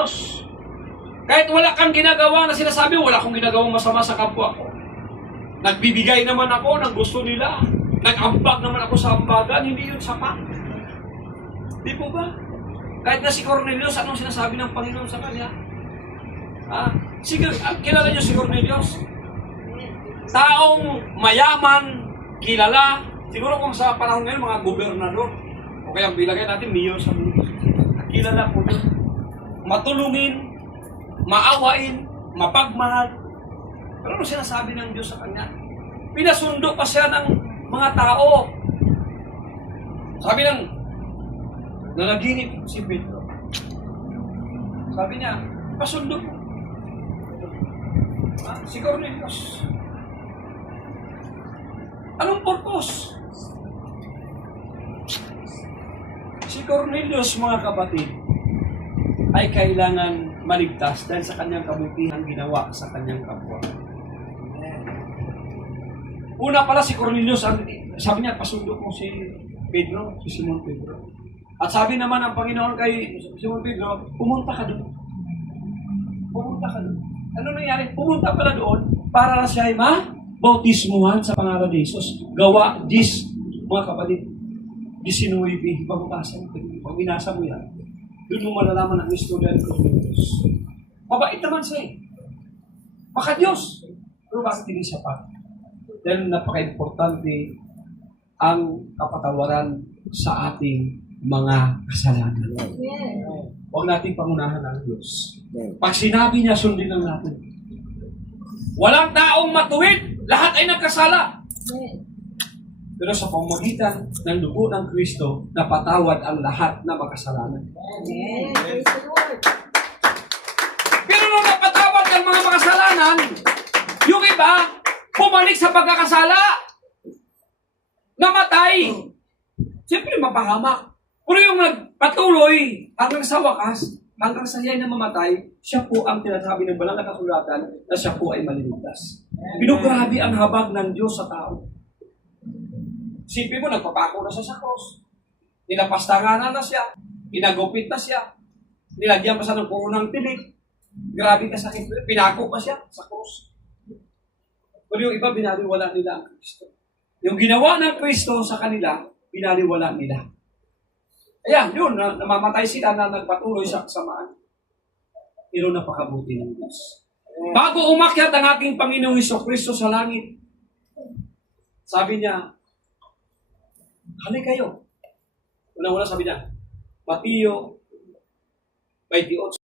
Diyos. Kahit wala kang ginagawa na sinasabi, wala akong ginagawang masama sa kapwa ko. Nagbibigay naman ako ng gusto nila. Nag-ambag naman ako sa ambagan, hindi yun sapat. Di po ba? Kahit na si Cornelius, anong sinasabi ng Panginoon sa kanya? Sige, kilala niyo si Cornelius? Taong mayaman, kilala. Siguro kung sa panahon ngayon, mga gobernador, o kaya bilagay natin, mayor sa mundo. Kilala po yun. Matulungin, maawain, mapagmahal. Pero ano sinasabi ng Diyos sa kanya? Pinasundo pa siya ng mga tao. Sabi ng nanaginip si Pedro. Sabi niya, pasundo po. Si Cornelius. Anong purpose? Si Cornelius, mga kapatid, ay kailangan maligtas dahil sa kanyang kabutihang ginawa sa kanyang kapwa. Una pala si Cornelius, sabi niya, pasundok mo si Pedro, si Simon Pedro. At sabi naman ng Panginoon kay Simon Pedro, pumunta ka doon. Pumunta ka doon. Ano nangyari? Pumunta pala doon para siya ay bautismuhan sa pangalan ni Jesus. Gawa 10, mga kapatid. 19, pagbukasan. Pag binasa mo yan, doon mo malalaman ang istorya ni Cornelius. Mabait naman siya eh. Baka Diyos. Pero bakit hindi siya pa? Dahil napaka-importante ang kapatawaran sa ating mga kasalanan. Huwag nating pangunahan ang Diyos. Pag sinabi niya, sundin lang natin. Walang taong matuwid, lahat ay nagkasala. Pero sa pamamagitan ng dugo ng Kristo, napatawad ang lahat na makasalanan. Pero nung napatawad ang mga makasalanan, yung iba, bumalik sa pagkakasala, namatay. Siyempre, mapahamak. Pero yung nagpatuloy hanggang sa wakas, hanggang sa iya'y na mamatay, siya po ang tinasabi ng balang kasulatan na siya po ay maliligtas. Binugrabe ang habag ng Diyos sa tao. Sipin mo, nagpapako na siya sa cross. Ninapastanganan na siya. Inagupit na siya. Nilagyan pa siya ng puro ng tinig. Grabe ka sakit. Pinako pa siya sa cross. Pero yung iba, binaliwala nila ang Kristo. Yung ginawa ng Kristo sa kanila, binaliwala nila. Ayan, yun, namamatay sila na nagpatuloy sa kasamaan. Pero napakabuti ng Diyos. Bago umakyat ang ating Panginoong Hesukristo sa langit, sabi niya, halika kayo. Unang-una sabi niya, Mateo 28.